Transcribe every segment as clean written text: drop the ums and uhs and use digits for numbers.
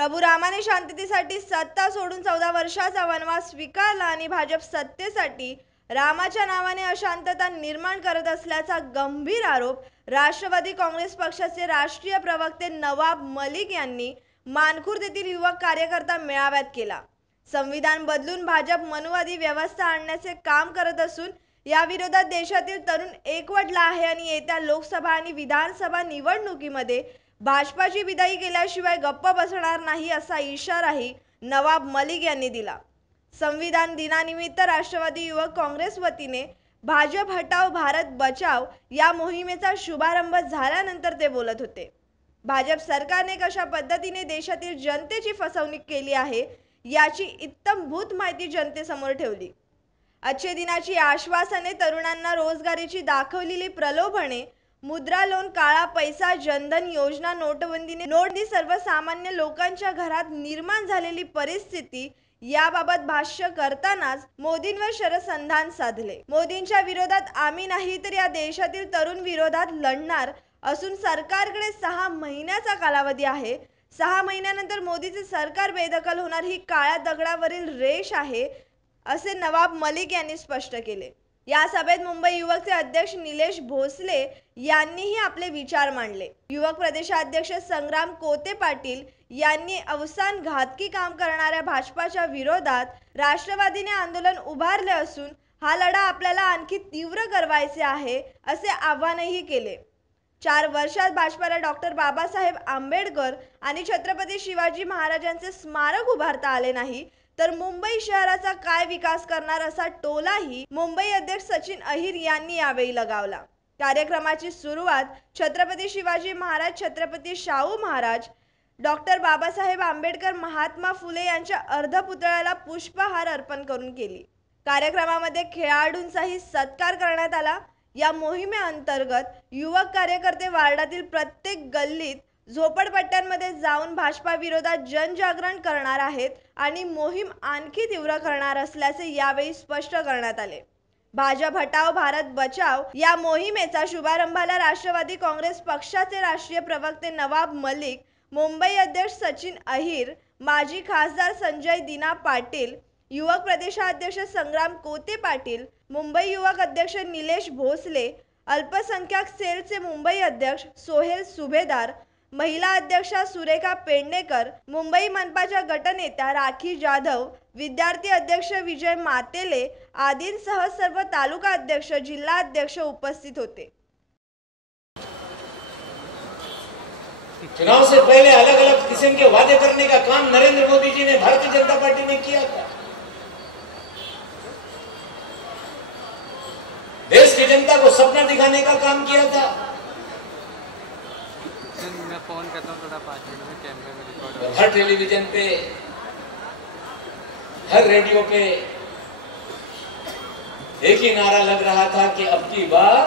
प्रभू रामाने शांततेसाठी सत्ता सोडून 14 वर्षाचा वनवास स्वीकारला आणि भाजप सत्तेसाठी रामाच्या नावाने अशांतता निर्माण करत असल्याचा गंभीर आरोप राष्ट्रवादी काँग्रेस पक्षाचे राष्ट्रीय प्रवक्ते नवाब मलिक यांनी मानखुर्द येथील युवक कार्यकर्ता मेळाव्यात केला। संविधान बदलून भाजप मनुवादी व्यवस्था आणण्याचे काम करत असून या विरोधात देशातील तरुण एकवटला आहे आणि येत्या लोकसभा आणि विधानसभा निवडणुकीमध्ये भाजपाची विदाई केल्याशिवाय गप्प बसणार नाही असा इशाराही नवाब मलिक यांनी दिला। संविधान दिनानिमित्त राष्ट्रवादी युवक काँग्रेस वतीने भाजप हटाओ भारत बचाओ या मोहिमेचा शुभारंभ झाल्यानंतर ते बोलत होते। भाजप सरकारने कशा पद्धतीने देशातील जनतेची फसवणूक केली आहे याची इत्थंभूत माहिती जनतेसमोर ठेवली। अच्छे दिनाची आश्वासने, तरुणांना रोजगारीची दाखवलेली प्रलोभने, मुद्रा लोन, काळा पैसा, जनधन योजना, नोटबंदी सर्वसामान्य लोकांच्या घरात निर्माण झालेली परिस्थिती याबाबत भाष्य करतानाच मोदींवर शरसंधान साधले। मोदींच्या विरोधात आम्ही नाही तर या देशातील तरुण विरोधात लढणार असून सरकारकडे 6 महिन्याचा कालावधी आहे। 6 महिन्यानंतर मोदीचे सरकार बेदखल होणार ही काळ्या दगडावरील रेष आहे असे नवाब मलिक यांनी स्पष्ट केले। या सभेत मुंबई युवकचे अध्यक्ष निलेश भोसले यांनीही आपले विचार मांडले। युवक प्रदेशाध्यक्ष संग्राम कोते पाटील यांनी अवसान घातकी काम करणाऱ्या भाजपाच्या विरोधात राष्ट्रवादीने आंदोलन उभारले असून हा लढा आपल्याला आणखी तीव्र करवायचे आहे असे आवाहनही केले। 4 वर्षात भाजपाला डॉक्टर बाबासाहेब आंबेडकर आणि छत्रपती शिवाजी महाराजांचे स्मारक उभारता आले नाही तर मुंबई शहराचा काय विकास करणार असा टोलाही मुंबई अध्यक्ष सचिन अहिर यांनी यावेळी लगावला। कार्यक्रमाची सुरुवात छत्रपती शिवाजी महाराज, छत्रपती शाहू महाराज, डॉक्टर बाबासाहेब आंबेडकर, महात्मा फुले यांच्या अर्धपुतळ्याला पुष्पहार अर्पण करून केली। कार्यक्रमामध्ये खेळाडूंचाही सत्कार करण्यात आला। या मोहिमेअंतर्गत युवक कार्यकर्ते वार्डातील प्रत्येक गल्लीत, झोपडपट्ट्यांमध्ये जाऊन भाजपा विरोधात जनजागरण करणार आहेत आणि मोहीम आणखी तीव्र करणार असल्याचे यावेळी स्पष्ट करण्यात आले। भाजप हटाओ भारत बचाओ या मोहिमेचा शुभारंभाला राष्ट्रवादी काँग्रेस पक्षाचे राष्ट्रीय प्रवक्ते नवाब मलिक, मुंबई अध्यक्ष सचिन अहिर, माजी खासदार संजय दिना पाटील, युवक प्रदेशाध्यक्ष संग्राम कोते पाटील, मुंबई युवक अध्यक्ष निलेश भोसले, अल्पसंख्याक सेलचे मुंबई अध्यक्ष सोहेल सुभेदार, महिला अध्यक्षा सुरेखा पेडणेकर, मुंबई मनपाच्या गटनेत्या राखी जाधव, विद्यार्थी अध्यक्ष विजय मातेले आदींसह सर्व तालुका अध्यक्ष, जिल्हा अध्यक्ष उपस्थित होते। चुनाव से पहले अलग अलग किस्म के वादे करने का काम नरेंद्र मोदी जी ने, भारतीय जनता पार्टी ने किया था। देश की जनता को सपना दिखाने का काम किया था। मैं फोन करता हूं, थोड़ा 5 मिनट में कैमरे में रिकॉर्ड। हर टेलीविजन पे, हर रेडियो पे एक ही नारा लग रहा था कि अब की बार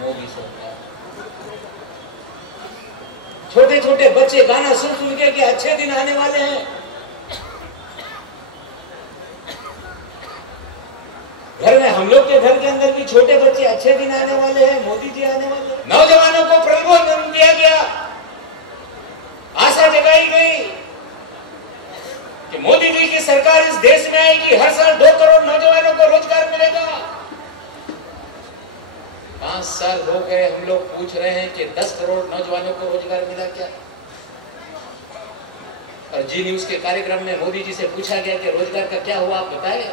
मोदी सरकार। छोटे छोटे बच्चे गाना सुन सुन के कि अच्छे दिन आने वाले हैं। घर में, हम लोग के घर के अंदर भी छोटे बच्चे, अच्छे दिन आने वाले हैं, मोदी जी आने वाले हैं। नौजवानों को प्रलोभन दिया गया, आशा जगाई गई कि मोदी जी की सरकार इस देश में आएगी, हर साल 2 करोड़ नौजवानों को रोजगार मिलेगा। 5 साल हो गए, हम लोग पूछ रहे हैं कि 10 करोड़ नौजवानों को रोजगार मिला क्या? और जी न्यूज के कार्यक्रम में मोदी जी से पूछा गया कि रोजगार का क्या हुआ, आप बताएं।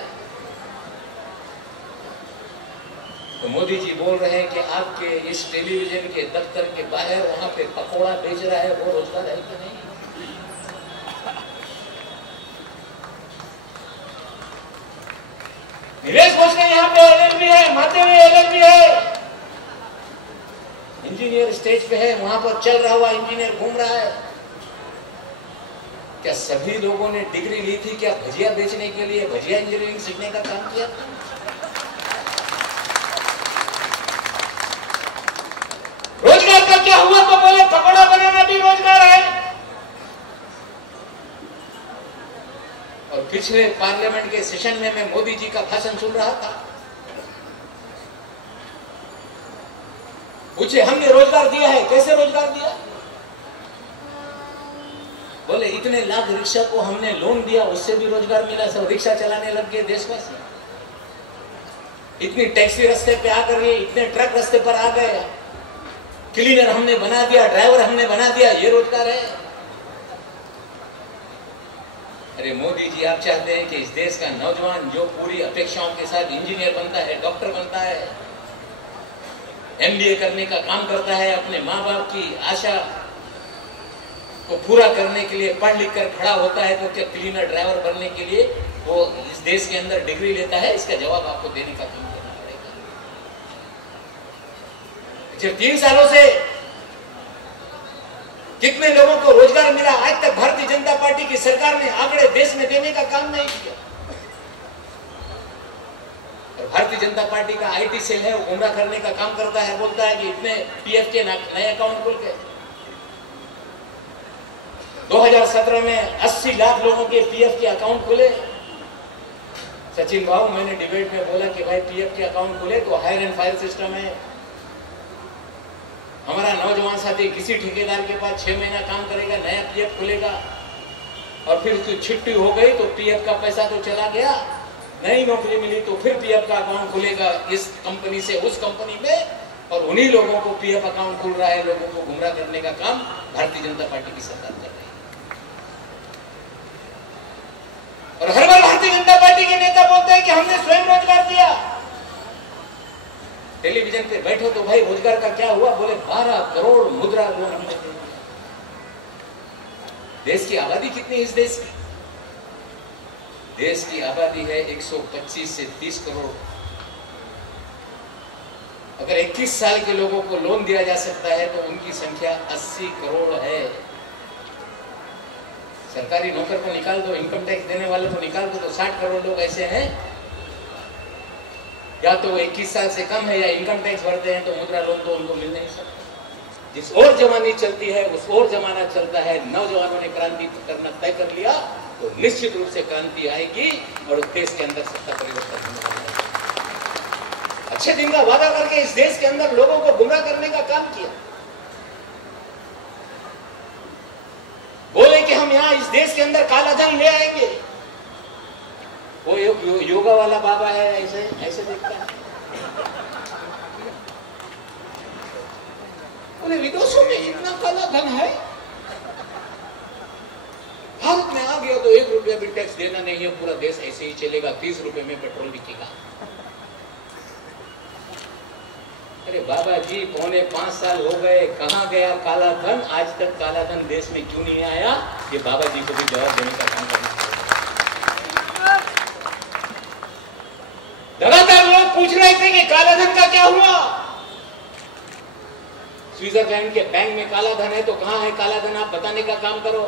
तो मोदी जी बोल रहे हैं कि आपके इस टेलीविजन के दफ्तर के बाहर वहां पे पकोड़ा बेच रहा है, वो रोजगार है कि नहीं? निलेश भोसले यहाँ पे एलएलबी है, माते में एलएलबी है, इंजीनियर स्टेज पे है, वहां पर चल रहा हुआ इंजीनियर घूम रहा है। क्या सभी लोगों ने डिग्री ली थी क्या भजिया बेचने के लिए, भजिया इंजीनियरिंग सीखने का काम किया? रोजगार का क्या हुआ? तो बोले पकौड़ा बनाना भी रोजगार है। और पिछले पार्लियामेंट के सेशन में मैं मोदी जी का भाषण सुन रहा था। पूछे हमने रोजगार दिया है, कैसे रोजगार दिया? बोले इतने लाख रिक्शा को हमने लोन दिया, उससे भी रोजगार मिला, सब रिक्शा चलाने लग गए देशवासी। इतनी टैक्सी रास्ते पे आ गई, इतने ट्रक रास्ते पर आ गए, क्लीनर हमने बना दिया, ड्राइवर हमने बना दिया, ये रोजगार है। अरे मोदी जी, आप चाहते हैं कि इस देश का नौजवान जो पूरी अपेक्षाओं के साथ इंजीनियर बनता है, डॉक्टर बनता है, MBA करने का काम करता है, अपने माँ बाप की आशा को पूरा करने के लिए पढ़ लिख कर खड़ा होता है, तो क्या क्लीनर ड्राइवर बनने के लिए वो इस देश के अंदर डिग्री लेता है? इसका जवाब आपको देने का काम करना पड़ेगा। पिछले 3 सालों से कितने लोगों को रोजगार मिला? आज तक भारतीय जनता पार्टी की सरकार ने आंकड़े देश में देने का काम नहीं किया। और भारतीय जनता पार्टी का IT सेल है, वो गुमराह करने का काम करता है, बोलता है कि इतने PF के नए अकाउंट खुल गए। 2017 में 80 लाख लोगों के PF के अकाउंट खुले। सचिन बाबू, मैंने डिबेट में बोला कि भाई PF के अकाउंट खुले तो हायर एंड फायर सिस्टम है। हमारा नौजवान साथी किसी ठेकेदार के पास 6 महीना काम करेगा, नया PF खुलेगा, और फिर उसकी छुट्टी हो गई तो PF का पैसा तो चला गया, नई नौकरी मिली तो फिर PF का अकाउंट खुलेगा इस कंपनी से उस कंपनी में, और उन्हीं लोगों को PF अकाउंट खुल रहा है। लोगों को गुमराह करने का काम भारतीय जनता पार्टी की सरकार कर रही है। और हर बार भारतीय जनता पार्टी के नेता बोलते हैं कि हमने स्वयं रोजगार दिया। टेलीविजन पे बैठो तो भाई रोजगार का क्या हुआ? बोले 12 करोड़ मुद्रा लोन हमने दिया। देश की आबादी कितनी है इस देश की? देश की आबादी है 125 से 30 करोड़। अगर 21 साल के लोगों को लोन दिया जा सकता है तो उनकी संख्या 80 करोड़ है। सरकारी नौकर को निकाल दो, इनकम टैक्स देने वाले को निकाल दो, तो 60 करोड़ लोग ऐसे हैं, या तो 21 साल से कम है या इनकम टैक्स भरते हैं, तो मुद्रा लोन तो उनको मिल नहीं सकता। जिस और जमानी चलती है उस और जमाना चलता है। नौजवानों ने क्रांति करना तय कर लिया तो निश्चित रूप से क्रांति आएगी और देश के अंदर सत्ता परिवर्तन होने वाला है। अच्छे दिन का वादा करके इस देश के अंदर लोगों को गुमराह करने का काम किया। बोले कि हम यहाँ इस देश के अंदर काला धन ले आएंगे। वो योगा वाला बाबा है, ऐसे ऐसे देखता है। बोले विदेशों में इतना काला धन है, भारत में आ गया तो 1 रुपया भी टैक्स देना नहीं है, पूरा देश ऐसे ही चलेगा, 30 रुपए में पेट्रोल बिकेगा। अरे बाबा जी, 4.5 साल हो गए, कहाँ गया काला धन? आज तक काला धन देश में क्यों नहीं आया? ये बाबा जी को भी जवाब देने का काम करना है। लगातार लोग पूछ रहे थे कि काला धन का क्या हुआ। स्विट्जरलैंड के बैंक में काला धन है तो कहां है काला धन? आप बताने का काम करो।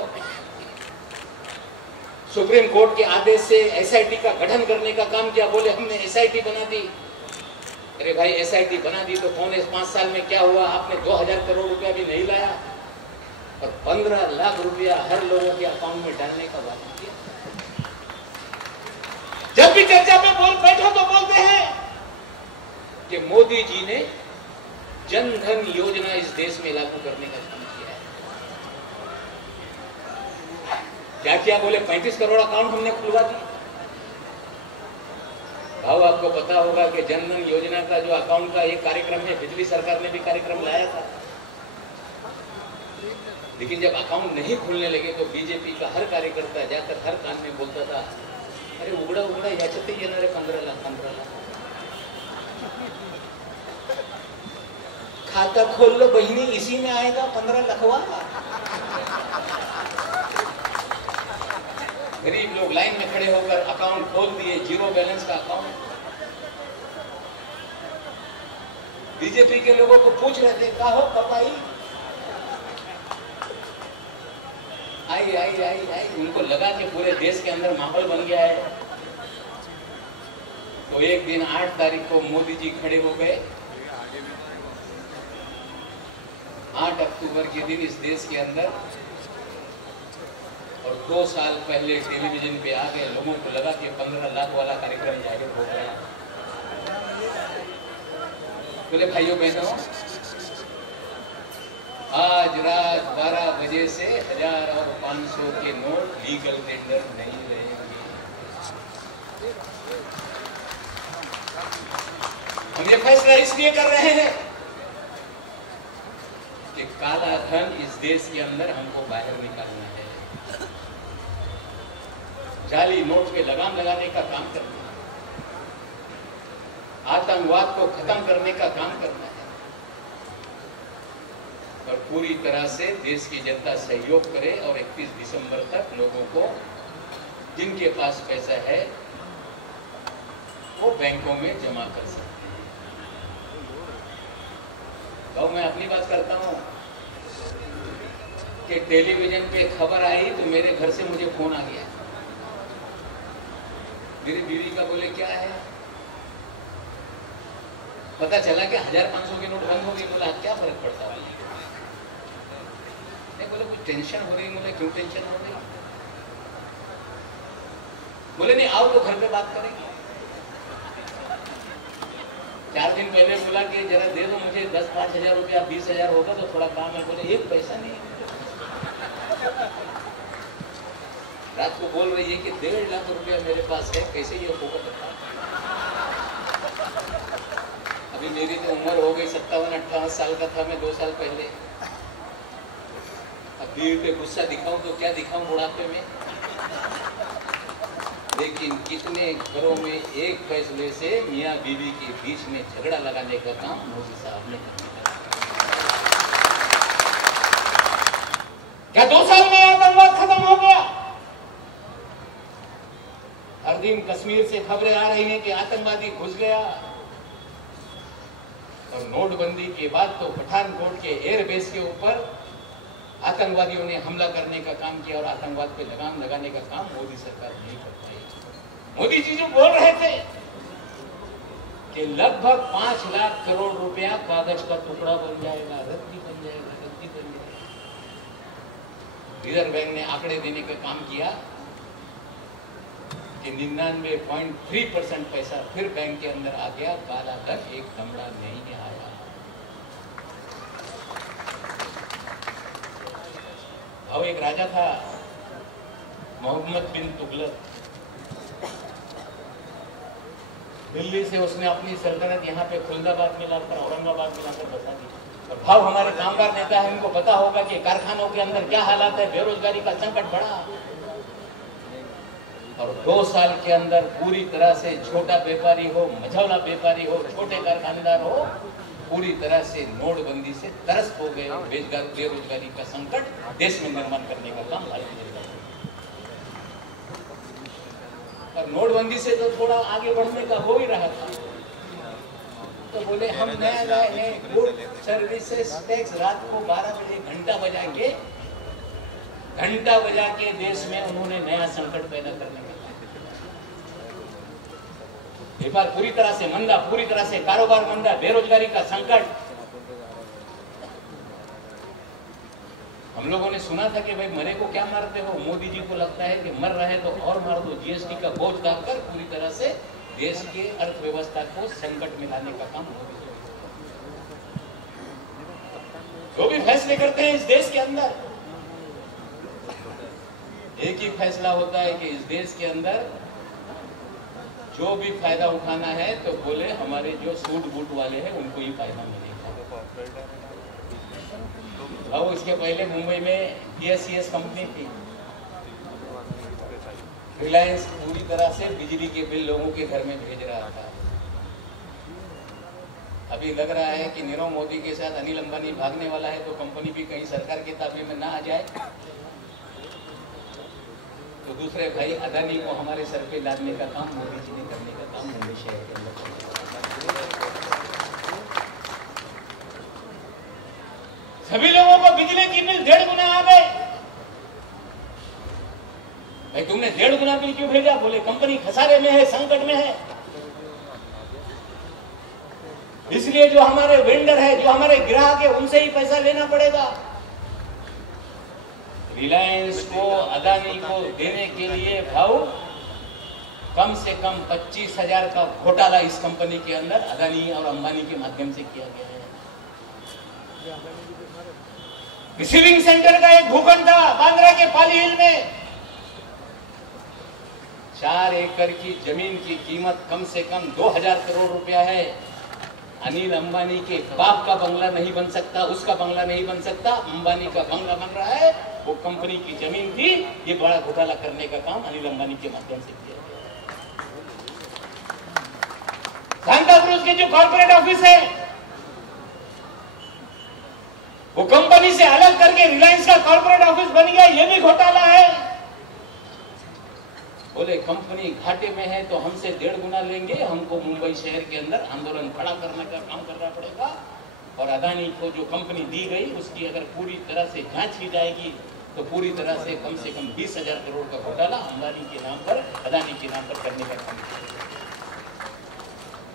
सुप्रीम कोर्ट के आदेश से SIT का गठन करने का काम किया, बोले हमने SIT बना दी। अरे भाई, SIT बना दी तो 5 साल में क्या हुआ? आपने 2000 करोड़ रुपया भी नहीं लाया और 15 लाख रुपया हर लोगों के अकाउंट में डालने का वादा किया। जब भी चर्चा में बोल बैठो तो बोलते हैं कि मोदी जी ने जन धन योजना इस देश में लागू करने का काम किया है। क्या किया? बोले 35 करोड़ अकाउंट हमने खुलवा दी। भाव, आपको पता होगा कि जन धन योजना का जो अकाउंट का एक कार्यक्रम है, पिछली सरकार ने भी कार्यक्रम लाया था, लेकिन जब अकाउंट नहीं खुलने लगे तो बीजेपी का हर कार्यकर्ता जाकर हर कान में बोलता था, अरे उगड़ा उगड़ा याचते येणारे 15 लाख। खाता खोल लो बहिनी, इसी में आएगा 15 लाखवा। गरीब लोग लाइन में खड़े होकर अकाउंट खोल दिए, 0 बैलेंस का अकाउंट। बीजेपी के लोगों को पूछ रहे थे, का हो कपाई? आई। उनको लगा कि पूरे देश के अंदर माहौल बन गया है। तो एक दिन 8 तारीख को मोदी जी खड़े हो गए। 8 अक्टूबर के दिन इस देश के अंदर, और 2 साल पहले टेलीविजन पे आ गए। लोगों को लगा कि 15 लाख वाला कार्यक्रम जाहिर हो गया। बोले भाइयों बहनों, आज रात 12 बजे से 1000 और 500 के नोट लीगल टेंडर नहीं रहेंगे। हम ये फैसला इसलिए कर रहे हैं कि काला धन इस देश के अंदर हमको बाहर निकालना है, जाली नोट पे लगाम लगाने का काम करना है, आतंकवाद को खत्म करने का काम करना है और पूरी तरह से देश की जनता सहयोग करे और 31 दिसंबर तक लोगों को जिनके पास पैसा है वो बैंकों में जमा कर सकते हैं। तो मैं अपनी बात करता हूं कि टेलीविजन पे खबर आई तो मेरे घर से मुझे फोन आ गया, मेरी बीवी का बोले क्या है, पता चला कि 1500 की नोट बंद हो गई। बोला क्या फर्क पड़ता है, बोले कुछ टेंशन हो रही। बोले क्यों टेंशन हो रही? बोले नहीं आओ तो घर पे बात करेंगे। 4 दिन पहले बोला कि जरा दे दो मुझे 10-5 हजार रुपया, 20,000 होगा तो थोड़ा काम है। बोले एक पैसा नहीं। रात को बोल रही है कि 1.5 लाख रुपया मेरे पास है, कैसे ये होगा बता। अभी मेरी तो उम्र हो गई 57-58 साल का था मैं 2 साल पहले। अब बीवी पे गुस्सा दिखाऊं तो क्या दिखाऊं बुढ़ापे में। लेकिन कितने घरों में एक फैसले से मियां बीवी के बीच में झगड़ा लगाने का काम मोदी साहब ने किया। क्या 2 साल में आतंकवाद खत्म हो गया? हर दिन कश्मीर से खबरें आ रही हैं कि आतंकवादी घुस गया और नोटबंदी के बाद तो पठानकोट के एयरबेस के ऊपर आतंकवादियों ने हमला करने का काम किया और आतंकवाद पे लगाम लगाने का काम मोदी सरकार नहीं कर पाई। मोदी जी जो बोल रहे थे कि लगभग 5 लाख करोड़ रुपया कागज का टुकड़ा बन जाएगा, रद्दी बन जाएगा, रद्दी बन जाएगा। रिजर्व बैंक ने आंकड़े देने का काम किया कि 99.3% पैसा फिर बैंक के अंदर आ गया, काला धन एक कमड़ा नहीं आया। और एक राजा था मोहम्मद बिन तुगलक, दिल्ली से उसने अपनी सल्तनत यहाँ पे खुलदाबाद में लाकर औरंगाबाद में लाकर बसा दी। और भाव हमारे कामगार नेता है, उनको पता होगा कि कारखानों के अंदर क्या हालात है, बेरोजगारी का संकट बढ़ा और 2 साल के अंदर पूरी तरह से छोटा व्यापारी हो, मझौला व्यापारी हो, छोटे कारखानेदार हो, पूरी तरह से नोटबंदी से त्रस्त हो गए। बेरोजगारी का संकट देश में निर्माण करने का काम भारतीय जनता और नोटबंदी से तो थोड़ा आगे बढ़ने का हो ही रहा था। तो बोले हम नया लाए हैं गुड सर्विसेज टैक्स। रात को 12 बजे घंटा बजा के देश में उन्होंने नया संकट पैदा करने का व्यापार पूरी तरह से मंदा, पूरी तरह से कारोबार मंदा, बेरोजगारी का संकट। हम लोगों ने सुना था कि भाई मरे को क्या मारते हो, मोदी जी को लगता है कि मर रहे तो और मार दो। जीएसटी का बोझ डालकर पूरी तरह से देश के अर्थव्यवस्था को संकट में लाने का काम मोदी जी जो भी फैसले करते हैं इस देश के अंदर, एक ही फैसला होता है कि इस देश के अंदर जो भी फायदा उठाना है तो बोले हमारे जो सूट बूट वाले हैं उनको ही फायदा मिलेगा। और इसके पहले मुंबई में PSCS कंपनी थी, रिलायंस पूरी तरह से बिजली के बिल लोगों के घर में भेज रहा था। अभी लग रहा है कि नीरव मोदी के साथ अनिल अंबानी भागने वाला है तो कंपनी भी कहीं सरकार के ताबे में ना आ जाए तो दूसरे भाई अदानी को हमारे सर पे लादने का काम मोदी जी ने करने का काम मुंबई शहर के अंदर। सभी लोगों को बिजली की बिल 1.5 गुना आ गए। भाई तुमने 1.5 गुना बिल क्यों भेजा? बोले कंपनी खसारे में है, संकट में है, इसलिए जो हमारे वेंडर है, जो हमारे ग्राहक है, उनसे ही पैसा लेना पड़ेगा। रिलायंस को, अदानी को देने के लिए भाव कम से कम 25,000 का घोटाला इस कंपनी के अंदर अदानी और अंबानी के माध्यम से किया गया है। रिसीविंग सेंटर का एक भूखंड था बांद्रा के पाली हिल में। 4 एकड़ की जमीन की कीमत कम से कम 2000 करोड़ रुपया है। अनिल अंबानी के बाप का बंगला नहीं बन सकता, उसका बंगला नहीं बन सकता, अंबानी का बंगला बन रहा है। वो कंपनी की जमीन थी। ये बड़ा घोटाला करने का काम अनिल अंबानी के माध्यम से किया गया। सांता क्रूज के जो कॉर्पोरेट ऑफिस है वो कंपनी से अलग करके रिलायंस का कॉर्पोरेट ऑफिस बन गया, ये भी घोटाला है। बोले कंपनी घाटे में है तो हमसे 1.5 गुना लेंगे, हमको मुंबई शहर के अंदर आंदोलन खड़ा करने का काम करना पड़ेगा। और अदानी को जो कंपनी दी गई उसकी अगर पूरी तरह से जांच की जाएगी तो पूरी तरह से कम 20,000 करोड़ का घोटाला अंबानी के नाम पर, अदानी के नाम पर करने का काम किया।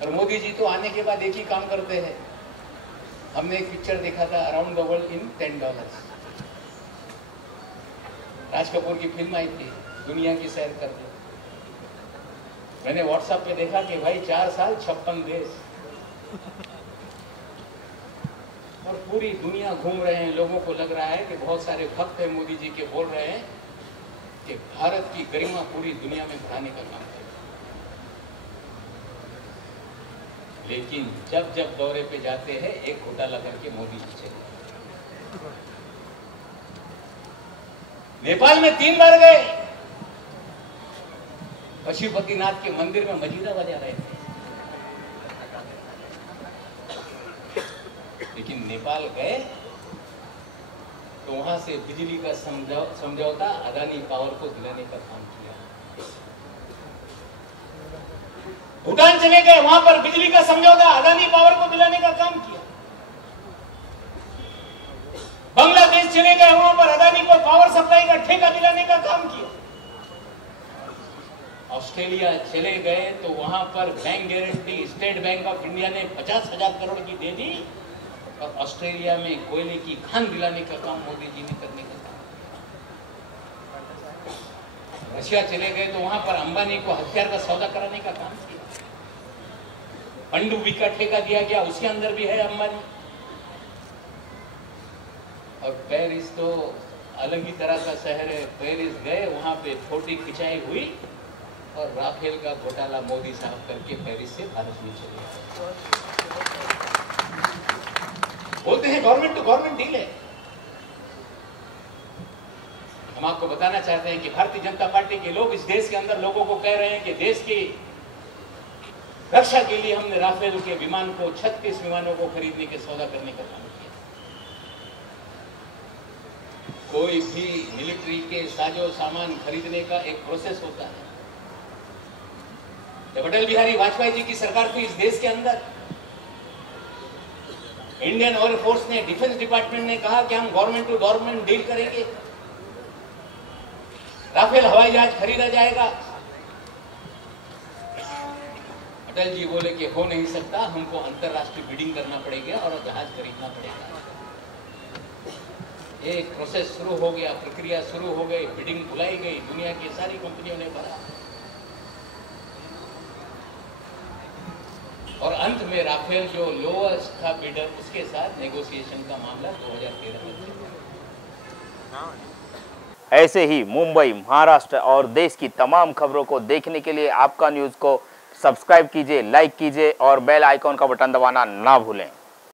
और मोदी जी तो आने के बाद एक ही काम करते हैं। हमने एक पिक्चर देखा था around the world in $10। Raj Kapoor की फिल्म आई थी, दुनिया की सैर कर दी। मैंने व्हाट्सएप पे देखा कि भाई 4 साल 56 देश और पूरी दुनिया घूम रहे हैं। लोगों को लग रहा है कि बहुत सारे भक्त हैं मोदी जी के, बोल रहे हैं कि भारत की गरिमा पूरी दुनिया में बढ़ाने का काम करें। लेकिन जब जब दौरे पे जाते हैं एक घोटाला करके मोदी जी चले। नेपाल में 3 बार गए, पशुपतिनाथ के मंदिर में मजीरा बजा रहे थे। लेकिन नेपाल गए तो वहां से बिजली का समझौता अदानी पावर को दिलाने का काम किया। भूटान चले गए, वहां पर बिजली का समझौता अदानी पावर को दिलाने का काम किया। बांग्लादेश चले गए, वहां पर अदानी को पावर सप्लाई का ठेका दिलाने का काम किया। ऑस्ट्रेलिया चले गए तो वहां पर bank guarantee state bank of India ने 50,000 करोड़ की दे दी और ऑस्ट्रेलिया में कोयले की खान दिलाने का काम मोदी जी ने करने का काम। रशिया चले गए तो वहां पर अंबानी को हथियार का सौदा कराने का काम किया। पनडुब्बी का ठेका दिया गया, उसके अंदर भी है अंबानी। और पेरिस तो अलग ही तरह का शहर है। पेरिस गए, वहां पे फोटो खिंचाई हुई और राफेल का घोटाला मोदी साहब करके पेरिस से भारत में चले गए। बोलते हैं गवर्नमेंट टू गवर्नमेंट डील है। हम आपको बताना चाहते हैं कि भारतीय जनता पार्टी के लोग इस देश के अंदर लोगों को कह रहे हैं कि देश की रक्षा के लिए हमने राफेल के विमान को 36 विमानों को खरीदने के सौदा करने का काम किया। कोई भी मिलिट्री के साजो सामान खरीदने का एक प्रोसेस होता है। जब अटल बिहारी वाजपेयी जी की सरकार थी इस देश के अंदर, इंडियन ऑयल फोर्स ने, डिफेंस डिपार्टमेंट ने कहा कि हम गवर्नमेंट टू गवर्नमेंट डील करेंगे, राफेल हवाई जहाज खरीदा जाएगा। अटल जी बोले कि हो नहीं सकता, हमको अंतरराष्ट्रीय बिडिंग करना पड़ेगा और जहाज खरीदना पड़ेगा। एक प्रोसेस शुरू हो गया, प्रक्रिया शुरू हो गई, बिडिंग बुलाई गई, दुनिया की सारी कंपनियों ने भरा और अंत में राफेल जो लोएस्ट था बिडर, उसके साथ नेगोशिएशन का मामला 2013 में चला। ऐसे ही मुंबई, महाराष्ट्र और देश की तमाम खबरों को देखने के लिए आपका न्यूज़ को सब्सक्राइब कीजिए, लाइक कीजिए और बेल आइकॉन का बटन दबाना ना भूलें।